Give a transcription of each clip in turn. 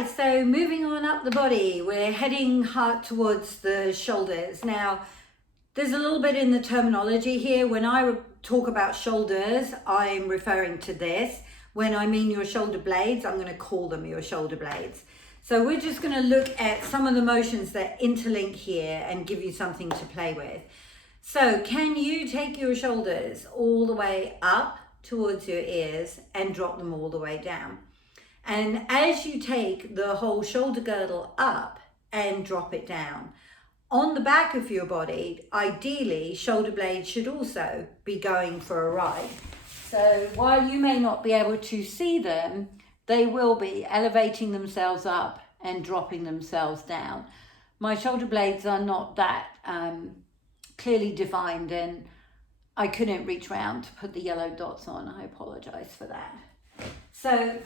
right, so moving on up the body, we're heading hard towards the shoulders. Now, there's a little bit in the terminology here. When I talk about shoulders, I'm referring to this. When I mean your shoulder blades, I'm going to call them your shoulder blades. So we're just going to look at some of the motions that interlink here and give you something to play with. So can you take your shoulders all the way up towards your ears and drop them all the way down? And as you take the whole shoulder girdle up and drop it down, on the back of your body, ideally, shoulder blades should also be going for a ride. So while you may not be able to see them, they will be elevating themselves up and dropping themselves down. My shoulder blades are not that clearly defined, and I couldn't reach around to put the yellow dots on. I apologize for that. So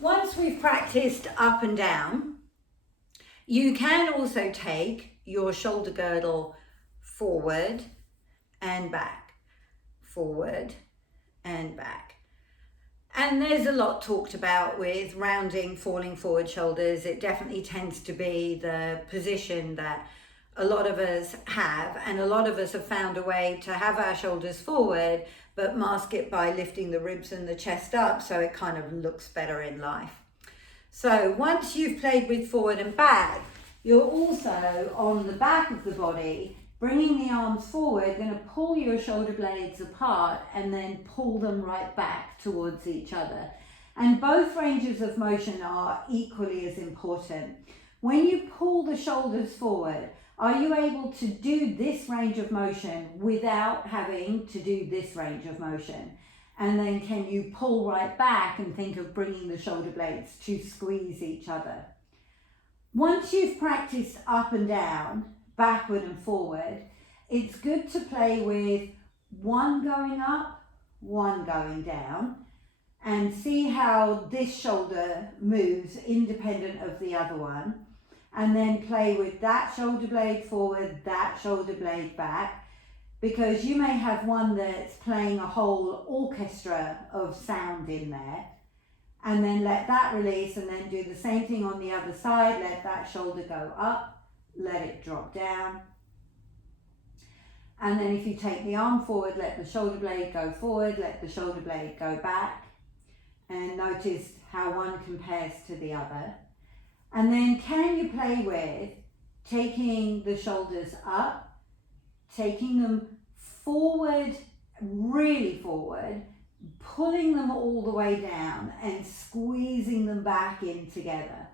once we've practiced up and down, you can also take your shoulder girdle forward and back, forward and back. And there's a lot talked about with rounding, falling forward shoulders. It definitely tends to be the position that a lot of us have, and a lot of us have found a way to have our shoulders forward but mask it by lifting the ribs and the chest up so it kind of looks better in life. So once you've played with forward and back, you're also on the back of the body, bringing the arms forward, going to pull your shoulder blades apart and then pull them right back towards each other. And both ranges of motion are equally as important. When you pull the shoulders forward, are you able to do this range of motion without having to do this range of motion? And then can you pull right back and think of bringing the shoulder blades to squeeze each other? Once you've practiced up and down, backward and forward, it's good to play with one going up, one going down, and see how this shoulder moves independent of the other one. And then play with that shoulder blade forward, that shoulder blade back, because you may have one that's playing a whole orchestra of sound in there, and then let that release, and then do the same thing on the other side. Let that shoulder go up, let it drop down. And then if you take the arm forward, let the shoulder blade go forward, let the shoulder blade go back, and notice how one compares to the other. And then can you play with taking the shoulders up, taking them forward, really forward, pulling them all the way down and squeezing them back in together.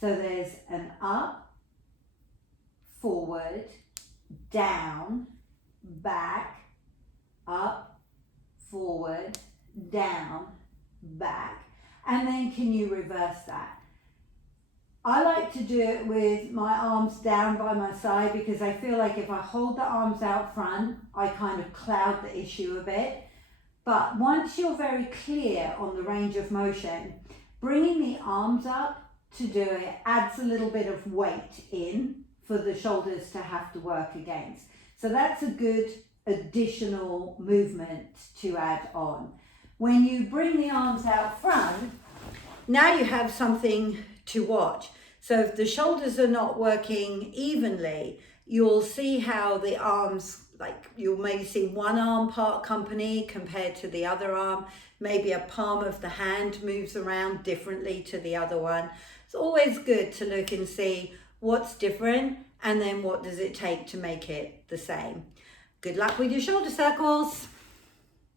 So there's an up, forward, down, back, up, forward, down, back. And then can you reverse that? I like to do it with my arms down by my side, because I feel like if I hold the arms out front, I kind of cloud the issue a bit. But once you're very clear on the range of motion, bringing the arms up to do it adds a little bit of weight in for the shoulders to have to work against. So that's a good additional movement to add on. When you bring the arms out front, now you have something to watch. So if the shoulders are not working evenly, you'll see how the arms, like you'll maybe see one arm part company compared to the other arm. Maybe a palm of the hand moves around differently to the other one. It's always good to look and see what's different, and then what does it take to make it the same. Good luck with your shoulder circles.